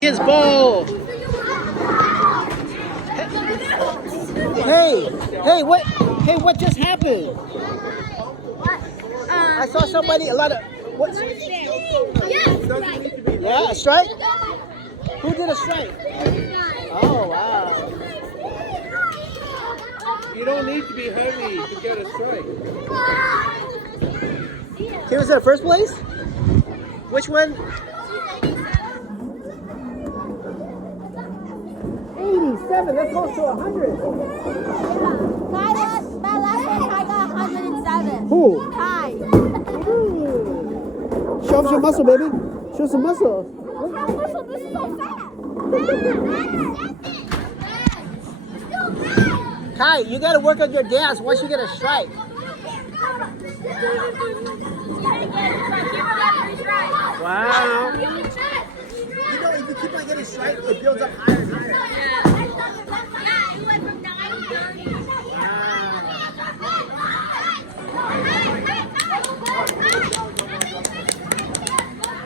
His ball. What just happened? I saw somebody, a lot of, what? Yeah, a strike? Who did a strike? Oh, wow. You don't need to be heavy to get a strike. He was in first place? Which one? 87, that's close to 100. That last one, I got 107. Who? Hi. Show us your muscle, baby. Show some muscle. Look how muscle this is so fat. Kai, you gotta work on your dance once you get a strike. Wow. You know, if you keep on getting strikes, it builds up higher and higher.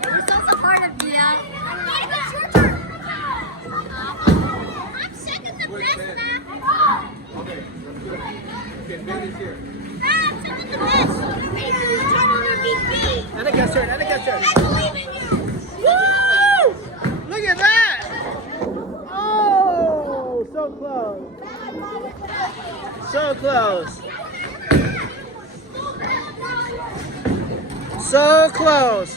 You're so supportive, Dia. I'm second the best, man. Okay, Billy's here. I'm second the best. And it gets turned, and it gets turned. I believe in you. Woo! Look at that! Oh, so close. So close. So close.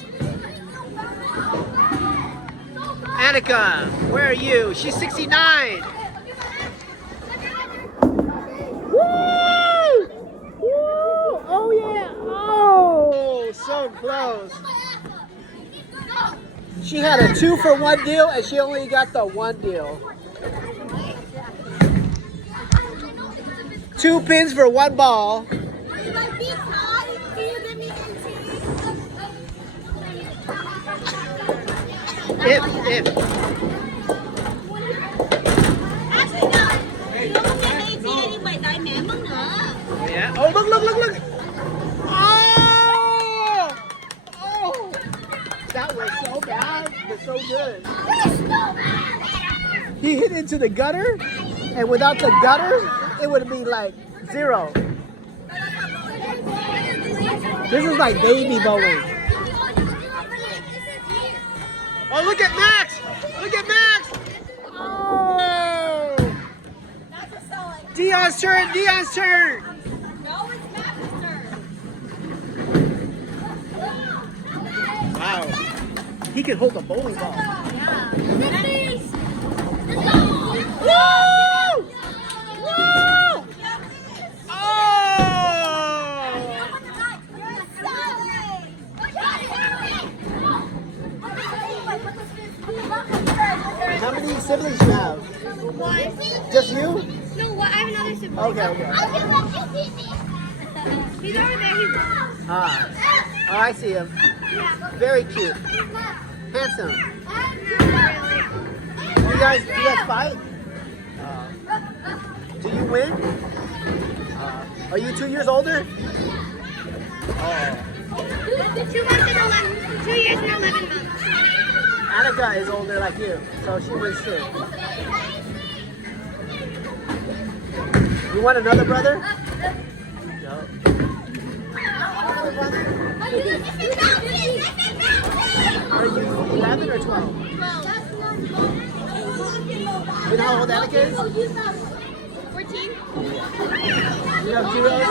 Annika, where are you? She's 69. Woo! Woo! Oh yeah! Oh, so close. She had a 2-for-1 deal and she only got the 1 deal. 2 pins for 1 ball. If. Yeah. Oh, look. Oh! That was so bad, but so good. He hit into the gutter, and without the gutter, it would be like 0. This is like baby bowling. Oh, look at Max! Look at Max! Oh! Dion's turn! Wow. He can hold a bowling ball. Woo! Woo! Oh! How many siblings do you have? One. Just you? No, I have another sibling. Okay. He's over there. He's Ah. Oh, I see him. Very cute. Handsome. You guys fight? Do you win? Are you 2 years older? Oh. 2 months and 11. 2 years and 11 months. Annika is older like you, so she wins too. You want another brother? No. Are you 11 or 12? You know how old Annika is? 14. You have 2 years?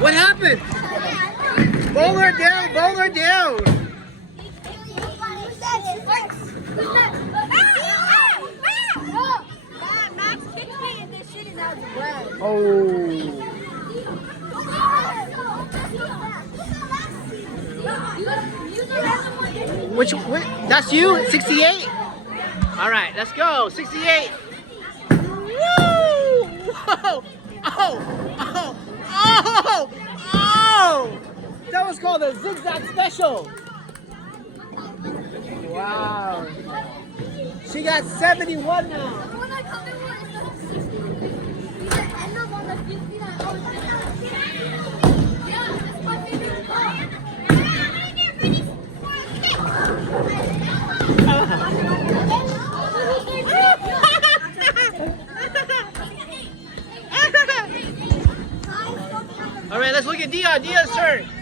What happened? Bowl her down! Max kicked me and this shit is out of bread. Oh. Which that's you? 68? Alright, let's go. 68. Woo! Whoa! Oh! That was called a zigzag special. Wow. She got 71 now. When I come in, it's 60. All right, let's look at Dion. Dion's turn.